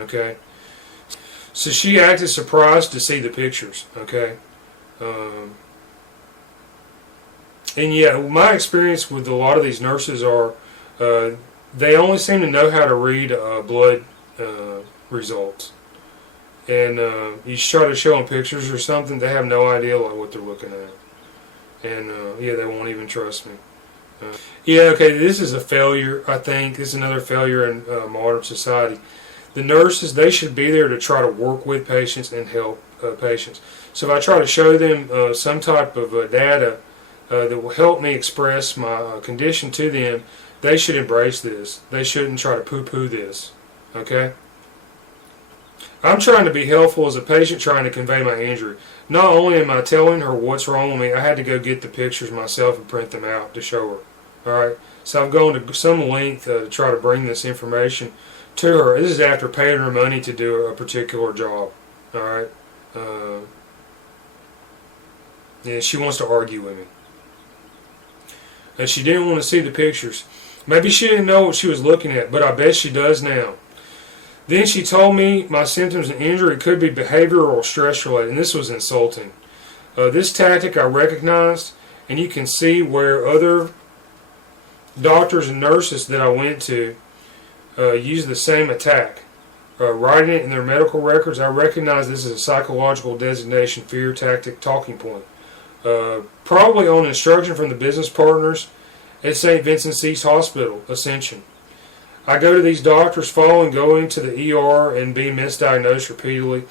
Okay, so she acted surprised to see the pictures. Okay, and yeah, my experience with a lot of these nurses are they only seem to know how to read blood results. And you try to show them pictures or something, they have no idea like what they're looking at. And yeah, they won't even trust me. Yeah, okay, this is a failure, I think. This is another failure in modern society. The nurses, they should be there to try to work with patients and help patients. So if I try to show them some type of data that will help me express my condition to them, they should embrace this. They shouldn't try to poo-poo this. Okay? I'm trying to be helpful as a patient trying to convey my injury. Not only am I telling her what's wrong with me, I had to go get the pictures myself and print them out to show her. Alright? So I've gone to some length to try to bring this information to her. This is after paying her money to do a particular job. Alright? And she wants to argue with me. And she didn't want to see the pictures. Maybe she didn't know what she was looking at, but I bet she does now. Then she told me my symptoms and injury could be behavioral or stress related, and this was insulting. This tactic I recognized, and you can see where other doctors and nurses that I went to use the same attack. Writing it in their medical records, I recognize this as a psychological designation fear tactic talking point. Probably on instruction from the business partners at St. Vincent's East Hospital, Ascension. I go to these doctors following going to the ER and being misdiagnosed repeatedly,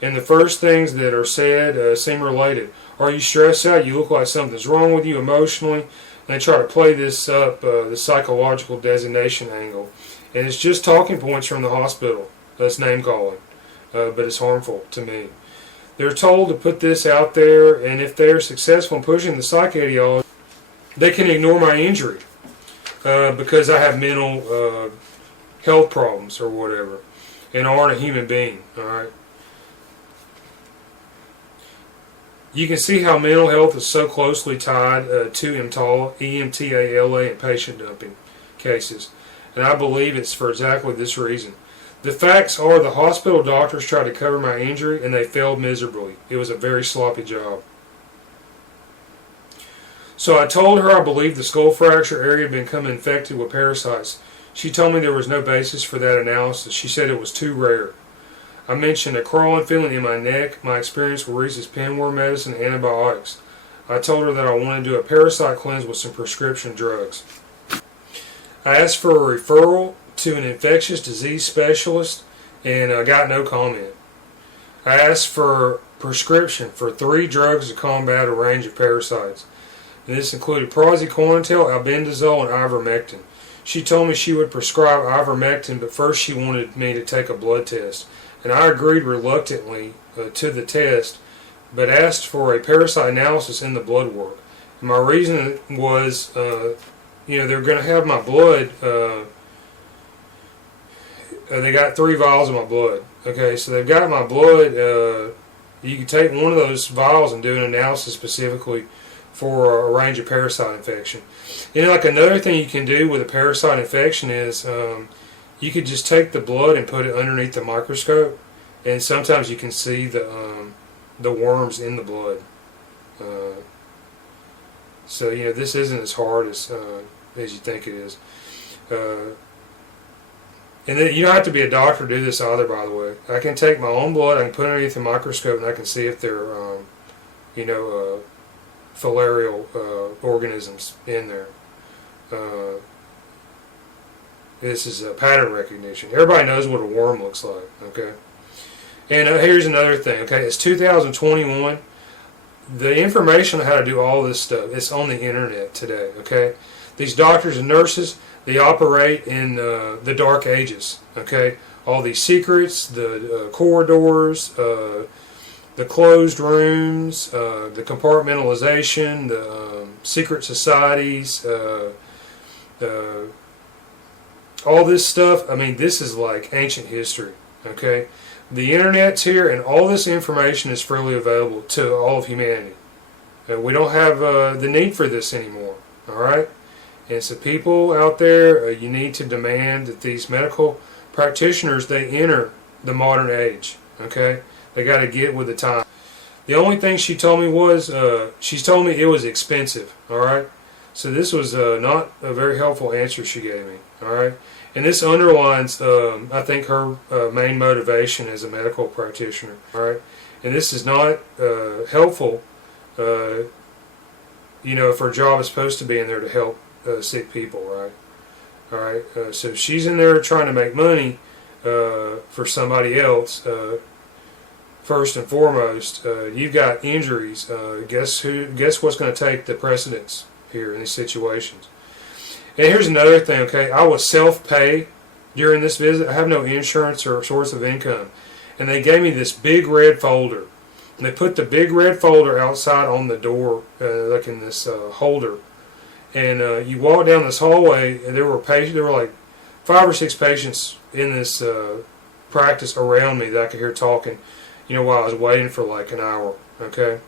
and the first things that are said seem related. Are you stressed out? You look like something's wrong with you emotionally. And they try to play this up, the psychological designation angle. And it's just talking points from the hospital. That's name calling, but it's harmful to me. They're told to put this out there, and if they're successful in pushing the psych ideology, they can ignore my injury. Because I have mental health problems or whatever, and aren't a human being. All right. You can see how mental health is so closely tied to EMTALA, and patient dumping cases, and I believe it's for exactly this reason. The facts are the hospital doctors tried to cover my injury, and they failed miserably. It was a very sloppy job. So I told her I believed the skull fracture area had become infected with parasites. She told me there was no basis for that analysis. She said it was too rare. I mentioned a crawling feeling in my neck, my experience with Reese's pinworm medicine, and antibiotics. I told her that I wanted to do a parasite cleanse with some prescription drugs. I asked for a referral to an infectious disease specialist, and I got no comment. I asked for prescription for 3 drugs to combat a range of parasites. And this included praziquantel, albendazole, and ivermectin. She told me she would prescribe ivermectin, but first she wanted me to take a blood test. And I agreed reluctantly to the test, but asked for a parasite analysis in the blood work. And my reason was, they're going to have my blood. They got 3 vials of my blood. Okay, so they've got my blood. You can take one of those vials and do an analysis specifically for a range of parasite infection. Like another thing you can do with a parasite infection is you could just take the blood and put it underneath the microscope, and sometimes you can see the worms in the blood. So this isn't as hard as you think it is. And then you don't have to be a doctor to do this either, by the way. I can take my own blood, I can put it underneath the microscope, and I can see if they're filarial organisms in there. This is a pattern recognition. Everybody knows what a worm looks like, okay? And here's another thing, okay? It's 2021. The information on how to do all this stuff, it's on the internet today, okay? These doctors and nurses, they operate in the dark ages, okay? All these secrets, the corridors, the closed rooms, the compartmentalization, the secret societies, all this stuff. I mean, this is like ancient history, okay? The internet's here, and all this information is freely available to all of humanity. We don't have the need for this anymore, all right? And so people out there, you need to demand that these medical practitioners, they enter the modern age. Okay, they got to get with the time. The only thing she told me was she told me it was expensive. All right, so this was not a very helpful answer she gave me. All right, and this underlines I think her main motivation as a medical practitioner. All right, and this is not helpful. You know, if her job is supposed to be in there to help sick people, right? All right, so she's in there trying to make money for somebody else. First and foremost, you've got injuries. Guess what's going to take the precedence here in these situations? And here's another thing. Okay, I was self-pay during this visit. I have no insurance or source of income, and they gave me this big red folder. And they put the big red folder outside on the door, like in this holder. And you walk down this hallway, and there were like 5 or 6 patients in this practice around me that I could hear talking, you know, while I was waiting for like an hour. Okay.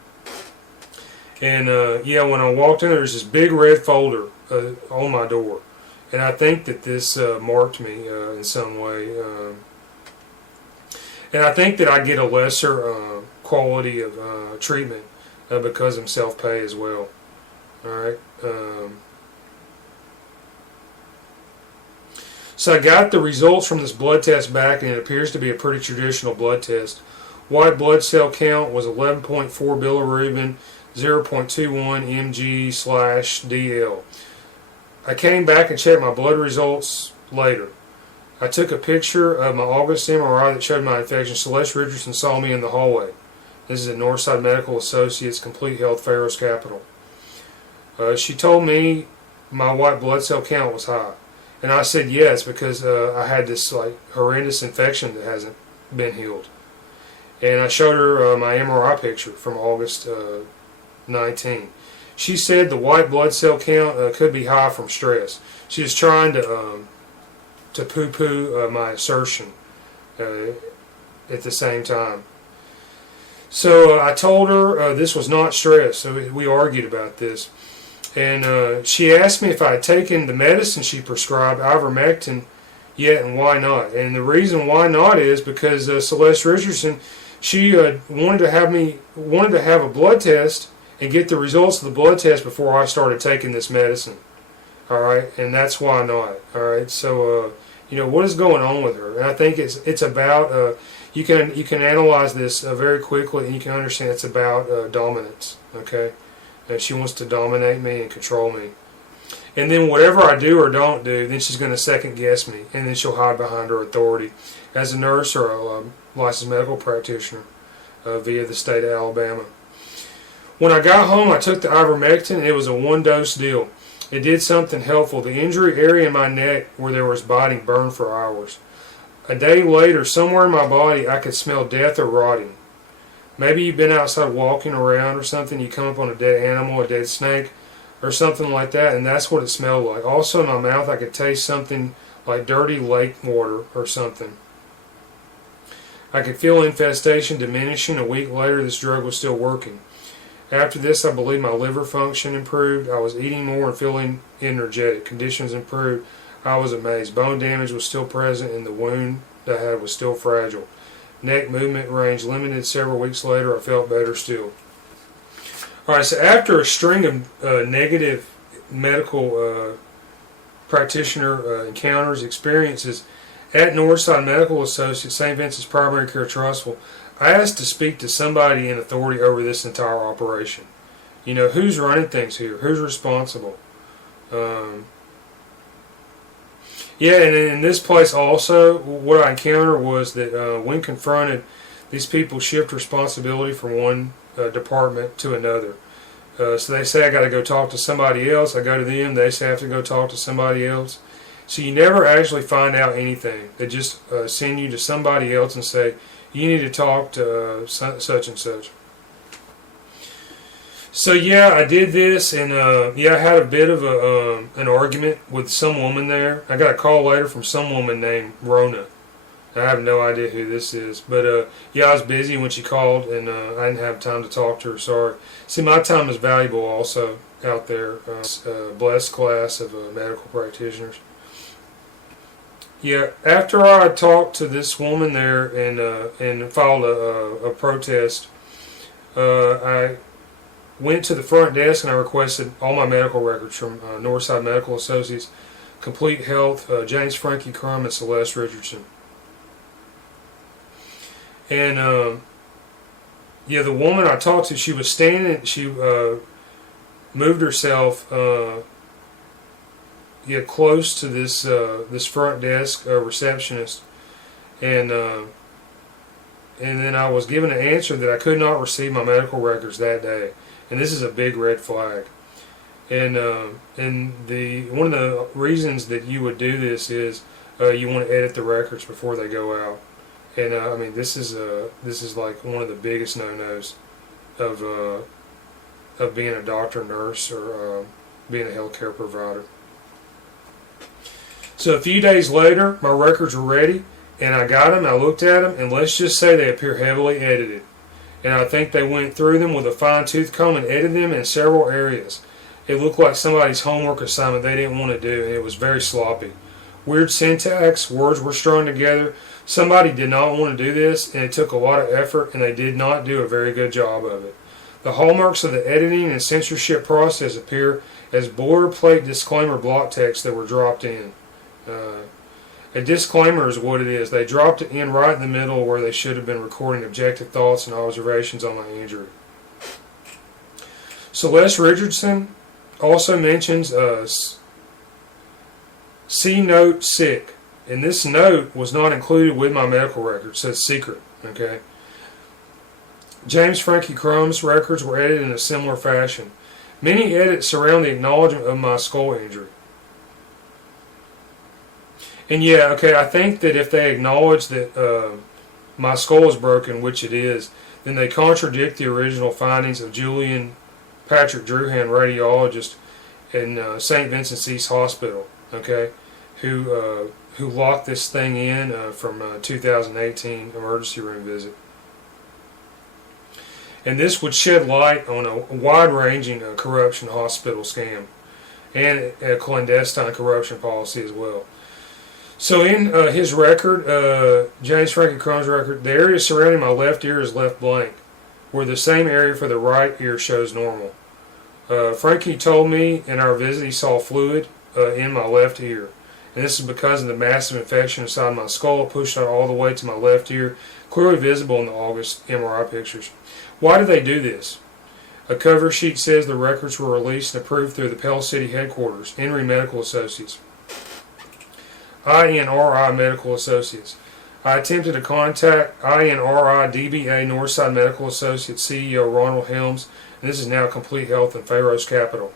And yeah, when I walked in, there's this big red folder on my door, and I think that this marked me in some way. And I think that I get a lesser quality of treatment because I'm self-pay as well. All right. So I got the results from this blood test back, and it appears to be a pretty traditional blood test. White blood cell count was 11.4 bilirubin, 0.21 mg/dl. I came back and checked my blood results later. I took a picture of my August MRI that showed my infection. Celeste Richardson saw me in the hallway. This is at Northside Medical Associates, Complete Health, Pharos Capital. She told me my white blood cell count was high. And I said yes, because I had this like horrendous infection that hasn't been healed. And I showed her my MRI picture from August 19. She said the white blood cell count could be high from stress. She was trying to poo-poo my assertion at the same time. So I told her this was not stress. So we argued about this. And she asked me if I had taken the medicine she prescribed, ivermectin, yet, and why not. And the reason why not is because Celeste Richardson, she wanted to have a blood test and get the results of the blood test before I started taking this medicine. All right, and that's why not. All right, so you know, what is going on with her? And I think it's about you can analyze this very quickly, and you can understand it's about dominance. Okay. And she wants to dominate me and control me. And then whatever I do or don't do, then she's going to second guess me. And then she'll hide behind her authority as a nurse or a licensed medical practitioner via the state of Alabama. When I got home, I took the ivermectin, and it was a 1-dose deal. It did something helpful. The injury area in my neck where there was biting burned for hours. A day later, somewhere in my body, I could smell death or rotting. Maybe you've been outside walking around or something, you come up on a dead animal, a dead snake, or something like that, and that's what it smelled like. Also in my mouth, I could taste something like dirty lake water or something. I could feel infestation diminishing. A week later, this drug was still working. After this, I believe my liver function improved. I was eating more and feeling energetic. Conditions improved. I was amazed. Bone damage was still present, and the wound I had was still fragile. Neck movement range limited. Several weeks later, I felt better still. All right, so after a string of negative medical practitioner encounters, experiences at Northside Medical Associates, St. Vincent's Primary Care Trussville, I asked to speak to somebody in authority over this entire operation. You know, who's running things here? Who's responsible? Yeah, and in this place also, what I encountered was that when confronted, these people shift responsibility from one department to another. So they say I got to go talk to somebody else. I go to them. They say I have to go talk to somebody else. So you never actually find out anything. They just send you to somebody else and say, you need to talk to such and such. So yeah, I did this, and yeah, I had a bit of an argument with some woman there. I got a call later from some woman named Rona. I have no idea who this is, but yeah, I was busy when she called, and I didn't have time to talk to her. Sorry. See, my time is valuable also out there. Blessed class of medical practitioners. Yeah, after I talked to this woman there and filed a protest, I went to the front desk and I requested all my medical records from Northside Medical Associates, Complete Health, James Frankie Crum, and Celeste Richardson. And yeah, the woman I talked to, she was standing. She moved herself close to this front desk receptionist, and then I was given an answer that I could not receive my medical records that day, and this is a big red flag. And one of the reasons that you would do this is you want to edit the records before they go out. And I mean, this is like one of the biggest no-nos of being a doctor, nurse, or being a healthcare provider. So a few days later, my records were ready, and I got them. I looked at them, and let's just say they appear heavily edited. And I think they went through them with a fine-tooth comb and edited them in several areas. It looked like somebody's homework assignment they didn't want to do, and it was very sloppy. Weird syntax, words were strung together. Somebody did not want to do this, and it took a lot of effort, and they did not do a very good job of it. The hallmarks of the editing and censorship process appear as boilerplate disclaimer block text that were dropped in. A disclaimer is what it is. They dropped it in right in the middle where they should have been recording objective thoughts and observations on my injury. Celeste Richardson also mentions C note sick. And this note was not included with my medical records, so it's secret. Okay. James Frankie Crum's records were edited in a similar fashion. Many edits surround the acknowledgement of my skull injury. And yeah, okay, I think that if they acknowledge that my skull is broken, which it is, then they contradict the original findings of Julian Patrick Druhan, radiologist in St. Vincent East Hospital, okay, who locked this thing in from 2018 emergency room visit. And this would shed light on a wide-ranging corruption hospital scam and a clandestine corruption policy as well. So in his record, James Frankie Crum's record, the area surrounding my left ear is left blank, where the same area for the right ear shows normal. Frankie told me in our visit he saw fluid in my left ear. And this is because of the massive infection inside my skull. It pushed out all the way to my left ear, clearly visible in the August MRI pictures. Why did they do this? A cover sheet says the records were released and approved through the Pell City headquarters, Inri Medical Associates. INRI Medical Associates. I attempted to contact INRI DBA Northside Medical Associates CEO Ronald Helms, and this is now Complete Health and Pharos Capital,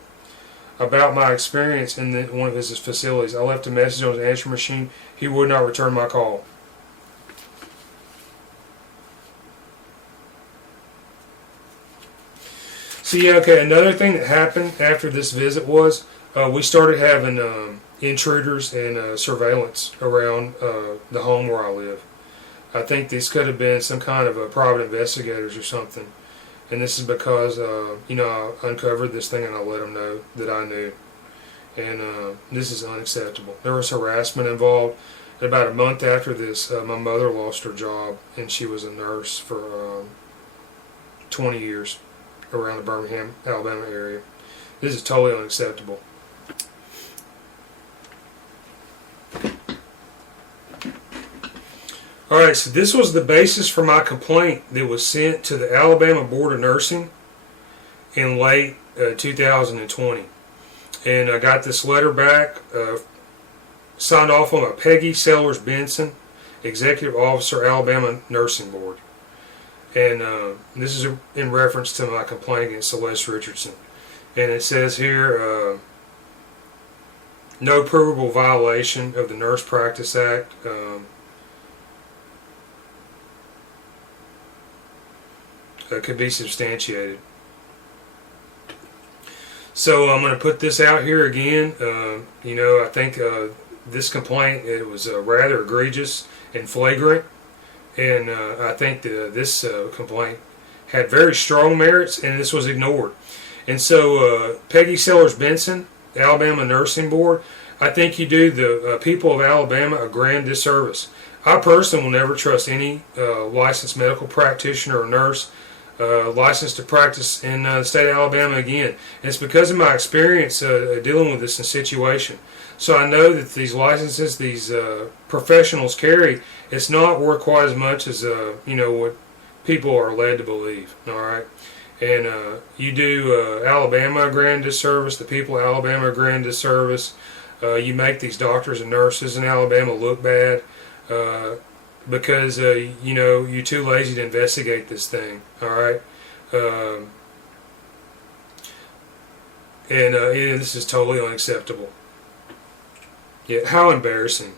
about my experience in one of his facilities. I left a message on his answering machine. He would not return my call. So yeah, okay, another thing that happened after this visit was we started having intruders and surveillance around the home where I live. I think these could have been some kind of private investigators or something. And this is because, I uncovered this thing and I let them know that I knew. And this is unacceptable. There was harassment involved. About a month after this, my mother lost her job, and she was a nurse for 20 years around the Birmingham, Alabama area. This is totally unacceptable. Alright, so this was the basis for my complaint that was sent to the Alabama Board of Nursing in late 2020. And I got this letter back, signed off on by Peggy Sellers Benson, Executive Officer, Alabama Nursing Board. And this is in reference to my complaint against Celeste Richardson. And it says here, no provable violation of the Nurse Practice Act. Could be substantiated. So I'm going to put this out here again. I think this complaint, it was rather egregious and flagrant, and I think that this complaint had very strong merits, and this was ignored. And so Peggy Sellers Benson, the Alabama Nursing Board, I think you do the people of Alabama a grand disservice. I personally will never trust any licensed medical practitioner or nurse licensed to practice in the state of Alabama again. And it's because of my experience dealing with this situation. So I know that these licenses, these professionals carry, it's not worth quite as much as what people are led to believe. All right, and you do Alabama a grand disservice. The people of Alabama a grand disservice. You make these doctors and nurses in Alabama look bad because you're too lazy to investigate this thing. All right, and this is totally unacceptable. Yeah, how embarrassing.